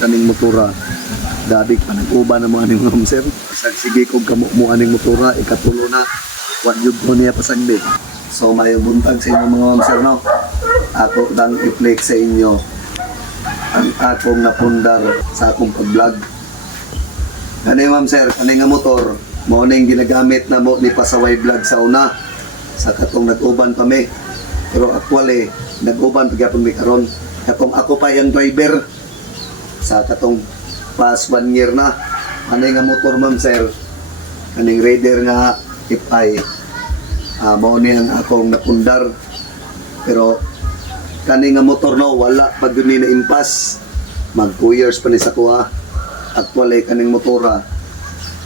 kaning motora dadik pa nag-uban na mo aning ma'am sir. Sige kog kamo mo aning motora ikatulo na wa jud ko niya pasagdi. So may buntag sa inyo mga ma'am sir no. Ako dang i-flex sa inyo ang akong napundar sa akong pag-vlog. Kani ma'am sir, kani nga motor mao ning ginagamit na mo ni Pasaway Vlog sa una sa katong nag-uban kami. Pero actually nag-uban pagyapon mi karon. Katong ako pa yung driver sa katong past 1 year na. Ano nga motor ma'am sir, kaning Raider nga FI, mao ni ang akong napundar. Pero kaning nga motor no, wala pag yun na impas. Mag 2 years pa ni sa kuha. Actually kaning motora,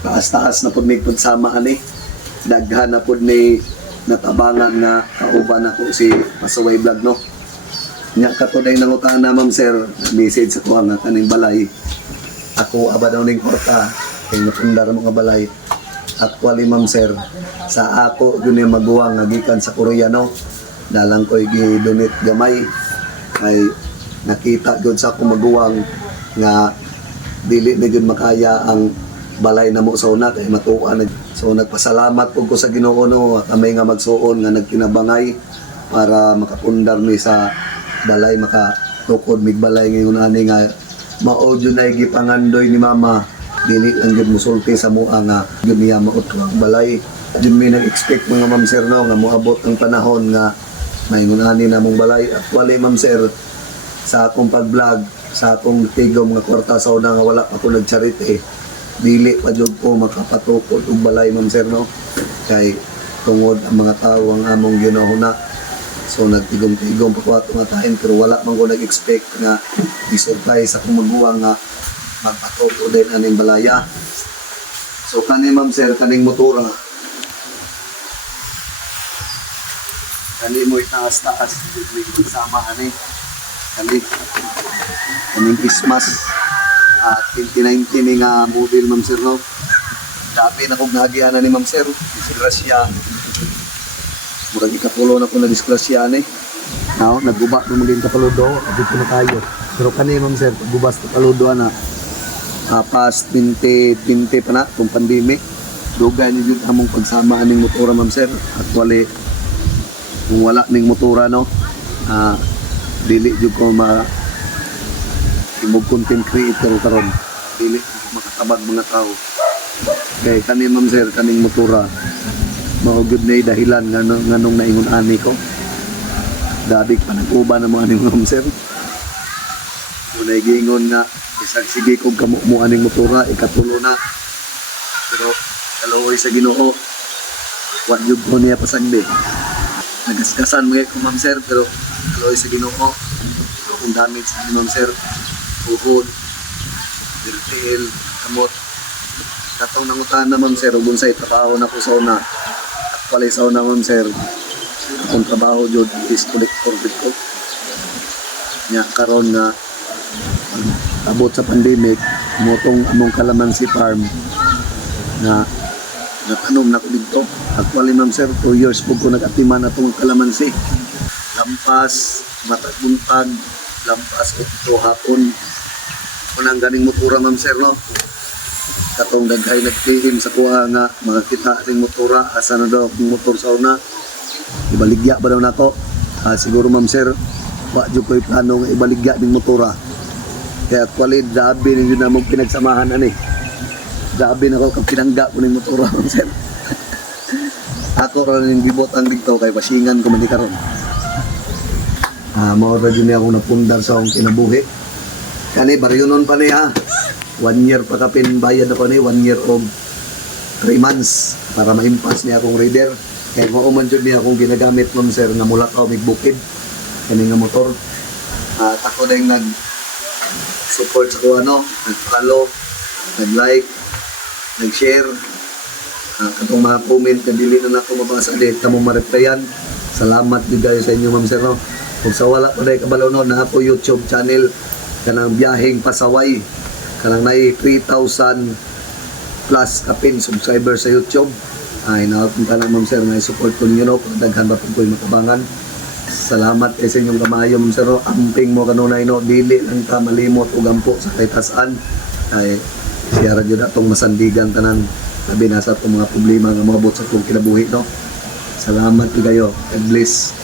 taas-taas na po may pagsama ani. Daghan na po ni natabangan nga kauban ako si Pasaway Vlog no. Nya katuday nangutan na ma'am sir, message sa kuha nga kaning balay. Ako aba daw ning kwarta, kay napundar mo nga balay. Actually ma'am sir, sa ako yun yung maguwang nga gikan sa Korea no. Dalang ko'y gi-donate gamay. Kay nakita yun sa akong maguwang nga dili na yun makaya ang balay na mo sa una kay matuan. So nagpasalamat po ko sa Ginoo no, kami nga magsuon nga nagkinabangay para makapundar mi sa balay, makatukod mig balay ngayon ani nga mao jud nay gipangandoy ni mama. Dili lang jud musulti sa mua nga jud niya mautro ang balay. Jud mi nag-expect mga ma'am sir no nga moabot ang panahon nga maingon ani na mong balay. Actually ma'am sir, sa akong pag-vlog, sa akong tigom nga kwarta sa una nga wala pa ko nag-charity, dili pa jud ko makapatukod og balay ma'am sir no. Kay tungod ang mga tao ang among ginahuna. So nagtigom-tigom pa ko ato nga tahin, pero wala man ko nag-expect nga i-surprise akong maguwang nga magpatukod din aning balaya. So kani ma'am sir, kaning motora, kani mo itaas-taas may pagsama ani. Kaning Christmas 2019 ni nga model ma'am sir no. Dami na kong nagiana ni ma'am sir, disgrasya. Murag ikatulo na ko na disgrasya ni. Now, nagguba mo din kapaludo, abot ko na tayo. Pero kani ma'am sir, paggubas na kapaludo na past 2020 pa na, itong pandemic. Dugay niyo yun among pagsama aning motora ma'am sir. Actually, kung wala ning motora no, dili jud ko imog content creator karon, dili makatabag mga tao. Kay kani ma'am sir, kaning motora mao gyud nay dahilan nganong naingon ani ko dadig pa nag-uban na mga aning ma'am sir. Unay giingon nga isag sige kog kamo mo aning motora ikatulo na, pero kaloy sa Ginoo wa jud ko niya pasagdi. Nagasgasan mga ko ma'am sir, pero kaloy sa Ginoo kung damage sa ma'am sir, uhod, dirtiil, kamot. Katong nangutan na ma'am sir, kung sa trabaho na ko sa una. Actually sa una ma'am sir, akong trabaho jud is collector ko. Nya karon na abot sa pandemic, motong among kalamansi farm na natanom na ko dito. Actually ma'am sir, 2 years po ko nag-atiman na itong kalamansi. Lampas, mataguntag, lampas ito hapon. Unang ganing motora ma'am sir no. Katong daghay nagtihim sa kuha nga makakita ring motora, asa na daw akong motor sa una. Ibaligya ba daw nako? Siguro ma'am sir, wa jud ko'y plano nga ibaligya ning motora. Kaya actually dabi ning yun na mong pinagsamahan ani. Dabi na ko kang pinangga ko ning motora ma'am sir. Ako ron ning gibot ang dito kay pasingan ko man di karon. Mao ra jud ako napundar sa akong kinabuhi. Kani baryonon pa ni ha. 1 year pa kapin bayad ako ni, 1 year of 3 months para maimpas niya akong Raider. Kaya kung man jud niya akong ginagamit ma'am sir nga mula ka mig bukid kani nga motor. Ako ding nag support sa ko ano, nag-follow, nag-like, nag-share. Katong mga comment na dili na nako mabasa din kamo ma-replyan. Salamat jud kayo sa inyo ma'am sir no. Kung sa wala pa day kabalaw no, na ako YouTube channel kanang biyaheng Pasaway. Kanang nay 3,000 plus kapin subscribers sa YouTube. Ay napunta lang ma'am sir na support ko ninyo no, daghan pa po ko'y makabangan. Salamat kay sa inyong kamayo, Ma'am Sir. Amping mo kanunay no, dili lang ta malimot o gampo sa kahitasan. Ay, siya rin yun atong masandigan tanan. Sabi nasa itong mga problema nga maabot sa itong kinabuhi, no? Salamat kayo. God bless.